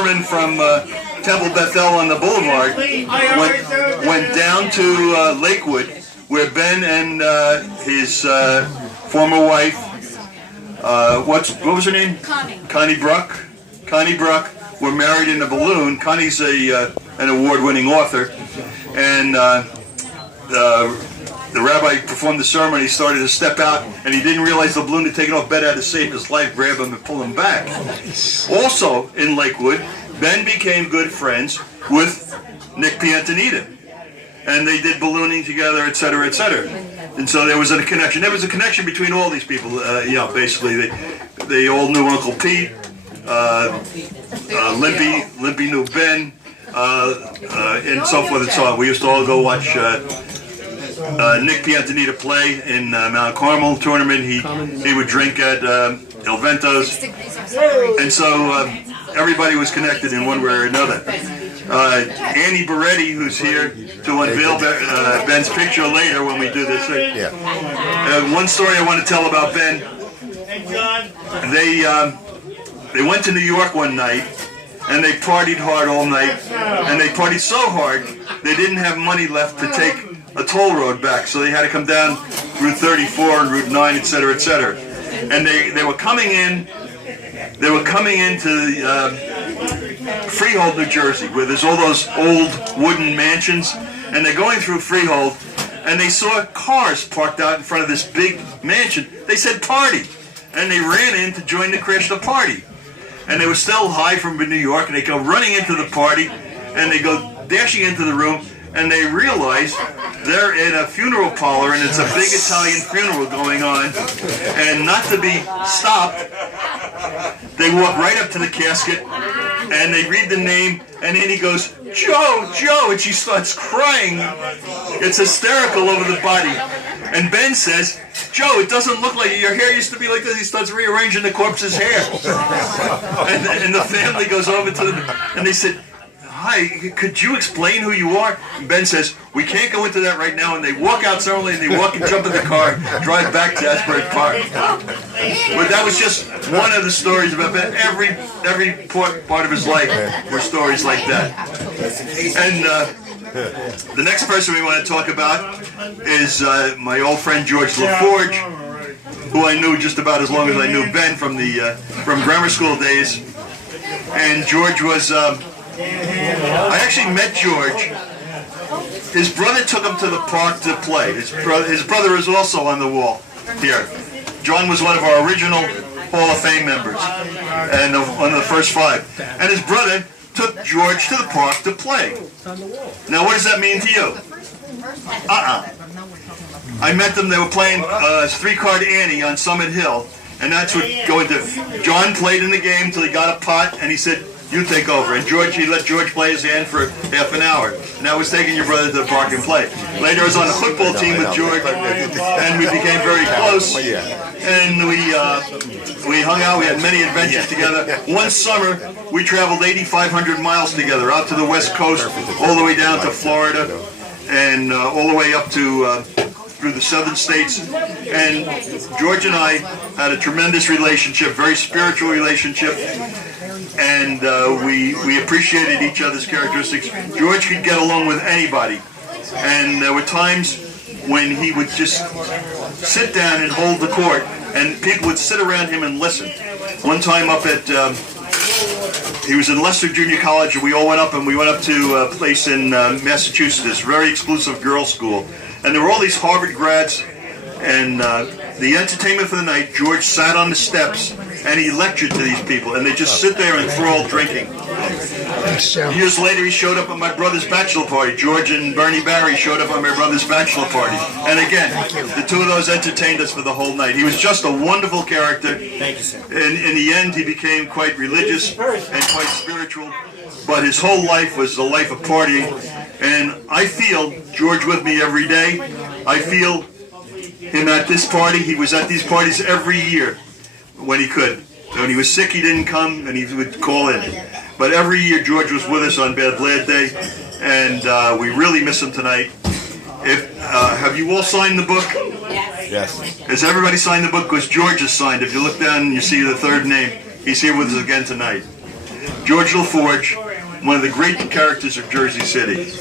sermon from Temple Bethel on the Boulevard, went down to Lakewood, where Ben and his former wife, what was her name? Connie Bruck. Connie Bruck were married in a balloon. Connie's an award-winning author, and the rabbi performed the sermon. He started to step out, and he didn't realize the balloon had taken off. Ben had to save his life, grab him, and pull him back. Also in Lakewood, Ben became good friends with Nick Piantanita, and they did ballooning together, etc., etc. And so there was a connection. There was a connection between all these people. Basically, they all knew Uncle Pete. Limpy knew Ben, and so forth and so on. We used to all go watch Nick Piantanita play in Mount Carmel tournament. He would drink at El Vento's, and so everybody was connected in one way or another. Annie Beretti, who's here to unveil Ben's picture later when we do this thing. One story I want to tell about Ben. They went to New York one night, and they partied hard all night, and they partied so hard they didn't have money left to take a toll road back, so they had to come down Route 34 and Route 9, etc., etc. And they were coming in. They were coming into Freehold, New Jersey, where there's all those old wooden mansions, and they're going through Freehold, and they saw cars parked out in front of this big mansion. They said party, and they ran in to join the crash the party. And they were still high from New York, and they go running into the party, and they go dashing into the room, and they realize they're in a funeral parlor, and it's a big Italian funeral going on, and not to be stopped, they walk right up to the casket, and they read the name, and then he goes, "Joe, Joe," and she starts crying. It's hysterical over the body. And Ben says, "Joe, it doesn't look like your hair used to be like this." He starts rearranging the corpse's hair. And the family goes over to them, and they said, "Hi, could you explain who you are?" And Ben says, "We can't go into that right now." And they walk out suddenly, and they walk and jump in the car, drive back to Asbury Park. But that was just one of the stories about Ben. Every part of his life were stories like that. And the next person we want to talk about is my old friend George LaForge, who I knew just about as long as I knew Ben from grammar school days. And George was, I actually met George. His brother took him to the park to play. His brother is also on the wall here. John was one of our original Hall of Fame members, and one of the first 5. And his brother took George to the park to play. Now, what does that mean to you? I met them. They were playing 3-card Annie on Summit Hill, and that's what going to. John played in the game until he got a pot, and he said, "You take over." And he let George play his hand for half an hour. And that was taking your brother to the park and play. Later, I was on the football team with George, and we became very close. And we hung out. We had many adventures together. One summer, we traveled 8,500 miles together, out to the West Coast, all the way down to Florida, and all the way up to through the southern states. And George and I had a tremendous relationship, very spiritual relationship. And we appreciated each other's characteristics. George could get along with anybody, and there were times when he would just sit down and hold the court, and people would sit around him and listen. One time up at, he was in Leicester Junior College, and we all went up to a place in Massachusetts, this very exclusive girls' school, and there were all these Harvard grads, and the entertainment for the night, George sat on the steps and he lectured to these people, and they just sit there enthralled drinking. Years later, he showed up at my brother's bachelor party. George and Bernie Barry showed up at my brother's bachelor party. And again, the two of those entertained us for the whole night. He was just a wonderful character. Thank you, sir. In the end, he became quite religious and quite spiritual, but his whole life was a life of partying. And I feel George with me every day. I feel him at this party. He was at these parties every year when he could. When he was sick, he didn't come, and he would call in. But every year, George was with us on Bad Glad Day, and we really miss him tonight. Have you all signed the book? Yes. Has everybody signed the book? Because George is signed. If you look down and you see the third name, he's here with us again tonight. George LaForge, one of the great characters of Jersey City.